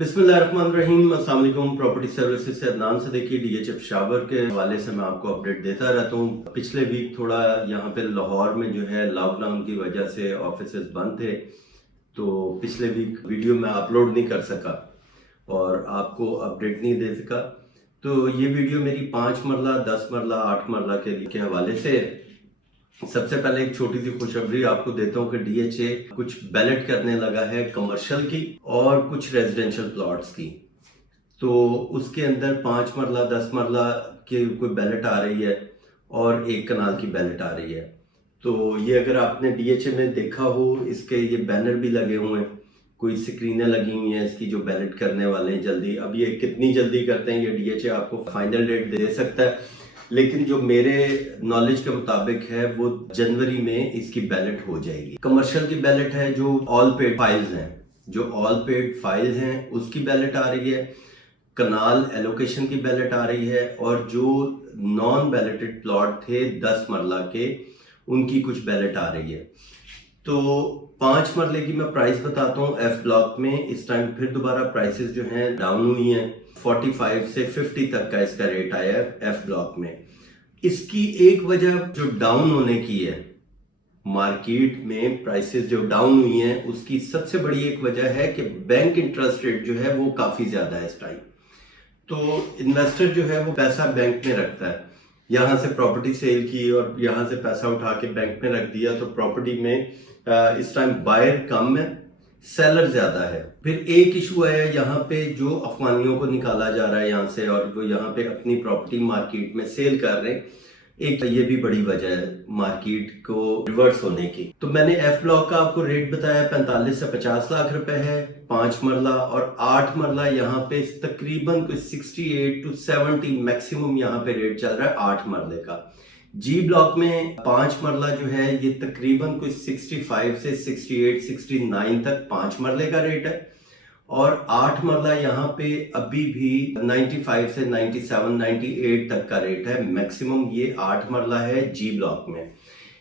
बिस्मिल्लाहिर्रहमानिर्रहीम। अस्सलाम वालेकुम। प्रॉपर्टी सर्विसेज से अदनान से देखिए डीएच पेशावर के हवाले से मैं आपको अपडेट देता रहता हूँ। पिछले वीक थोड़ा यहाँ पे लाहौर में जो है लॉकडाउन की वजह से ऑफिसेज बंद थे, तो पिछले वीक वीडियो मैं अपलोड नहीं कर सका और आपको अपडेट नहीं दे सका। तो ये वीडियो मेरी 5 मरला 10 मरला 8 मरला के हवाले से। सबसे पहले एक छोटी सी खुशखबरी आपको देता हूँ कि डीएचए कुछ बैलेट करने लगा है कमर्शियल की और कुछ रेजिडेंशियल प्लॉट्स की। तो उसके अंदर 5 मरला 10 मरला की कोई बैलेट आ रही है और 1 कनाल की बैलेट आ रही है। तो ये अगर आपने डीएचए में देखा हो, इसके ये बैनर भी लगे हुए हैं, कोई स्क्रीनें लगी हुई हैं इसकी जो बैलेट करने वाले हैं जल्दी। अब ये कितनी जल्दी करते हैं ये डीएचए आपको फाइनल डेट दे सकता है, लेकिन जो मेरे नॉलेज के मुताबिक है वो जनवरी में इसकी बैलेट हो जाएगी। कमर्शियल की बैलेट है, जो ऑल पेड फाइल्स हैं, जो ऑल पेड फाइल्स हैं उसकी बैलेट आ रही है, कनाल एलोकेशन की बैलेट आ रही है, और जो नॉन बैलेटेड प्लॉट थे 10 मरला के उनकी कुछ बैलेट आ रही है। तो 5 मरले की मैं प्राइस बताता हूँ। एफ ब्लॉक में इस टाइम फिर दोबारा प्राइसेस जो हैं डाउन हुई हैं, 45 से 50 तक का इसका रेट आया है एफ ब्लॉक में। इसकी एक वजह जो डाउन होने की है, मार्केट में प्राइसेस जो डाउन हुई हैं उसकी सबसे बड़ी एक वजह है कि बैंक इंटरेस्ट रेट जो है वो काफी ज्यादा है इस टाइम। तो इन्वेस्टर जो है वो पैसा बैंक में रखता है, यहाँ से प्रॉपर्टी सेल की और यहाँ से पैसा उठा के बैंक में रख दिया, तो प्रॉपर्टी में इस टाइम बायर कम है, सेलर ज्यादा है। फिर एक इशू है यहाँ पे, जो अफगानियों को निकाला जा रहा है यहाँ से और वो यहाँ पे अपनी प्रॉपर्टी मार्केट में सेल कर रहे हैं। एक ये भी बड़ी वजह है मार्केट को रिवर्स होने की। तो मैंने एफ ब्लॉक का आपको रेट बताया 45 से 50 लाख रुपए है 5 मरला, और 8 मरला यहाँ पे तकरीबन कुछ 68 to 70 मैक्सिमम यहाँ पे रेट चल रहा है 8 मरले का। जी ब्लॉक में 5 मरला जो है ये तकरीबन कुछ 65 से 68 69 तक 5 मरले का रेट है, और 8 मरला यहाँ पे अभी भी 95 से 97 98 तक का रेट है मैक्सिमम। ये 8 मरला है जी ब्लॉक में।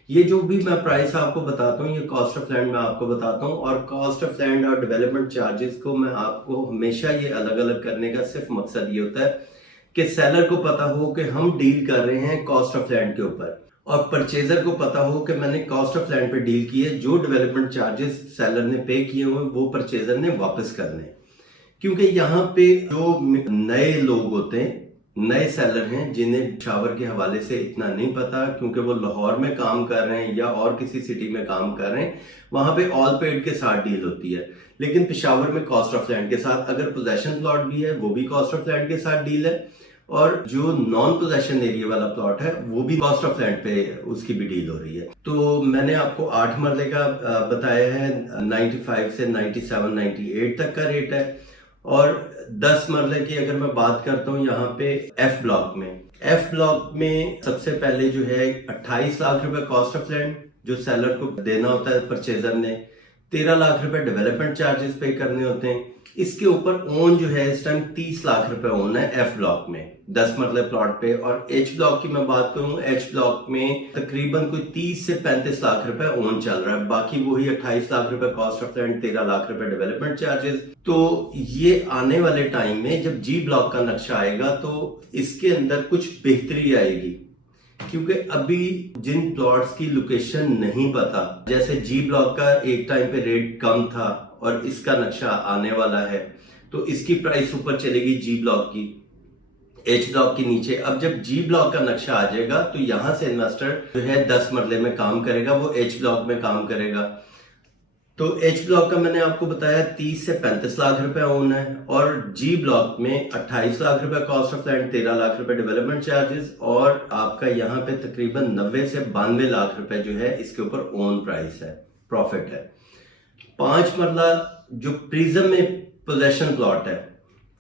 ये जो भी मैं प्राइस आपको बताता हूँ, ये कॉस्ट ऑफ लैंड मैं आपको बताता हूँ, और कॉस्ट ऑफ लैंड और डेवलपमेंट चार्जेस को मैं आपको हमेशा ये अलग अलग करने का सिर्फ मकसद ये होता है कि सेलर को पता हो कि हम डील कर रहे हैं कॉस्ट ऑफ लैंड के ऊपर, और परचेजर को पता हो कि मैंने कॉस्ट ऑफ लैंड पे डील की है, जो डेवलपमेंट चार्जेस सेलर ने पे किए हुए वो परचेजर ने वापस करने। क्योंकि यहाँ पे जो नए लोग होते हैं, नए सेलर हैं, जिन्हें पेशावर के हवाले से इतना नहीं पता, क्योंकि वो लाहौर में काम कर रहे हैं या और किसी सिटी में काम कर रहे हैं, वहां पे ऑल पेड के साथ डील होती है, लेकिन पेशावर में कॉस्ट ऑफ लैंड के साथ, अगर पोजेशन प्लॉट भी है वो भी कॉस्ट ऑफ लैंड के साथ डील है, और जो नॉन पोजेशन एरिया वाला प्लॉट है वो भी कॉस्ट ऑफ लैंड पे उसकी भी डील हो रही है। तो मैंने आपको 8 मरले का बताया है, 95 से 97 98 तक का रेट है, और 10 मरले की अगर मैं बात करता हूँ यहाँ पे एफ ब्लॉक में सबसे पहले जो है 28 लाख रुपए कॉस्ट ऑफ लैंड जो सेलर को देना होता है परचेजर ने, 13 लाख रुपए डेवलपमेंट चार्जेस पे करने होते हैं। इसके ऊपर ओन जो है इस टाइम 30 लाख रुपए ओन है एफ ब्लॉक में 10 मरले प्लॉट पे। और एच ब्लॉक की मैं बात करूं, एच ब्लॉक में तकरीबन कोई 30 से 35 लाख रुपए ओन चल रहा है, बाकी वही 28 लाख रुपए कॉस्ट ऑफ लैंड, 13 लाख रुपए डेवलपमेंट चार्जेस। तो ये आने वाले टाइम में जब जी ब्लॉक का नक्शा आएगा तो इसके अंदर कुछ बेहतरी आएगी, क्योंकि अभी जिन प्लॉट्स की लोकेशन नहीं पता, जैसे जी ब्लॉक का एक टाइम पे रेट कम था और इसका नक्शा आने वाला है तो इसकी प्राइस ऊपर चलेगी जी ब्लॉक की, एच ब्लॉक की नीचे। अब जब जी ब्लॉक का नक्शा आ जाएगा तो यहां से इन्वेस्टर जो है 10 मरले में काम करेगा, वो एच ब्लॉक में काम करेगा। तो एच ब्लॉक का मैंने आपको बताया 30 से 35 लाख रुपए ओन है, और जी ब्लॉक में 28 लाख रुपए कॉस्ट ऑफ लैंड, 13 लाख रुपए डेवलपमेंट चार्जेस, और आपका यहाँ पे तकरीबन 90 से 92 लाख रुपए जो है इसके ऊपर ओन प्राइस है, प्रॉफिट है। 5 मरला जो प्रिज्म में पोजेशन प्लॉट है,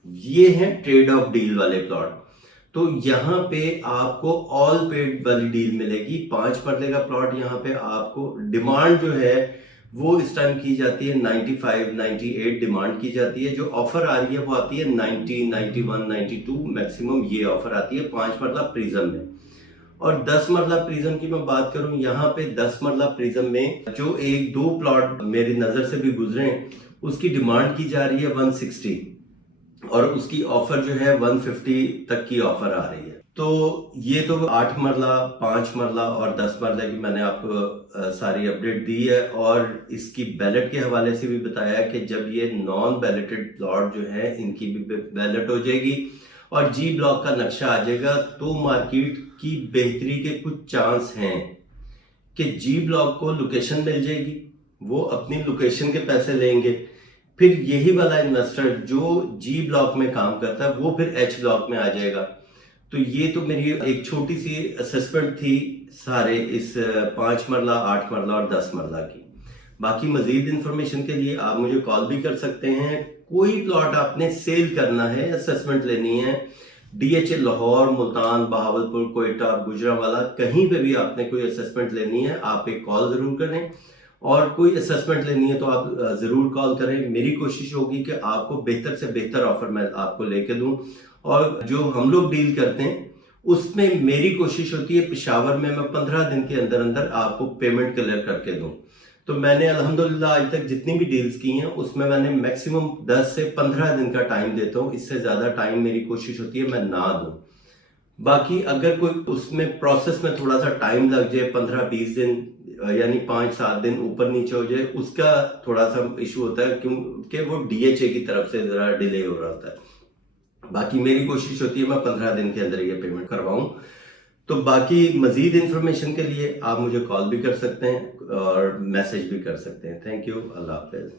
ये है ट्रेड ऑफ डील वाले प्लॉट। तो यहाँ पे आपको ऑल पेड वाली डील मिलेगी। 5 मरले का प्लॉट यहाँ पे आपको डिमांड जो है वो इस टाइम की जाती है 95 98 डिमांड की जाती है, जो ऑफर आ रही है वो आती है 90 91 92 मैक्सिमम ये ऑफर आती है 5 मरला प्रिज्म में। और 10 मरला प्रिज्म की मैं बात करूं, यहाँ पे 10 मरला प्रिज्म में जो एक दो प्लॉट मेरी नजर से भी गुजरे उसकी डिमांड की जा रही है 160, और उसकी ऑफर जो है 150 तक की ऑफर आ रही है। तो ये तो 8 मरला, 5 मरला और 10 मरला की मैंने आपको सारी अपडेट दी है, और इसकी बैलेट के हवाले से भी बताया कि जब ये नॉन बैलेटेड प्लॉट जो है इनकी भी बैलेट हो जाएगी और जी ब्लॉक का नक्शा आ जाएगा, तो मार्केट की बेहतरी के कुछ चांस हैं कि जी ब्लॉक को लोकेशन मिल जाएगी, वो अपनी लोकेशन के पैसे लेंगे, फिर यही वाला इन्वेस्टर जो जी ब्लॉक में काम करता है वो फिर एच ब्लॉक में आ जाएगा। तो ये तो मेरी एक छोटी सी असेसमेंट थी सारे इस 5 मरला, 8 मरला और 10 मरला की। बाकी मजीद इंफॉर्मेशन के लिए आप मुझे कॉल भी कर सकते हैं। कोई प्लॉट आपने सेल करना है, असेसमेंट लेनी है, डीएचए लाहौर, मुल्तान, बहावलपुर, कोयटा, गुजरांवाला, कहीं पे भी आपने कोई असेसमेंट लेनी है, आप एक कॉल ज़रूर करें। और कोई असेसमेंट लेनी है तो आप ज़रूर कॉल करें। मेरी कोशिश होगी कि आपको बेहतर से बेहतर ऑफर मैं आपको लेके दूं, और जो हम लोग डील करते हैं उसमें मेरी कोशिश होती है पेशावर में मैं 15 दिन के अंदर अंदर आपको पेमेंट क्लियर करके दूं। तो मैंने अल्हम्दुलिल्लाह आज तक जितनी भी डील्स की हैं उसमें मैंने मैक्सिमम 10 से 15 दिन का टाइम देता हूं, इससे ज़्यादा टाइम मेरी कोशिश होती है मैं ना दूं। बाकी अगर कोई उसमें प्रोसेस में थोड़ा सा टाइम लग जाए, 15-20 दिन यानी 5-7 दिन ऊपर नीचे हो जाए, उसका थोड़ा सा इशू होता है क्योंकि वो डीएचए की तरफ से जरा डिले हो रहा होता है। बाकी मेरी कोशिश होती है मैं 15 दिन के अंदर ये पेमेंट करवाऊं। तो बाकी मजीद इंफॉर्मेशन के लिए आप मुझे कॉल भी कर सकते हैं और मैसेज भी कर सकते हैं। Thank you, Allah Hafiz.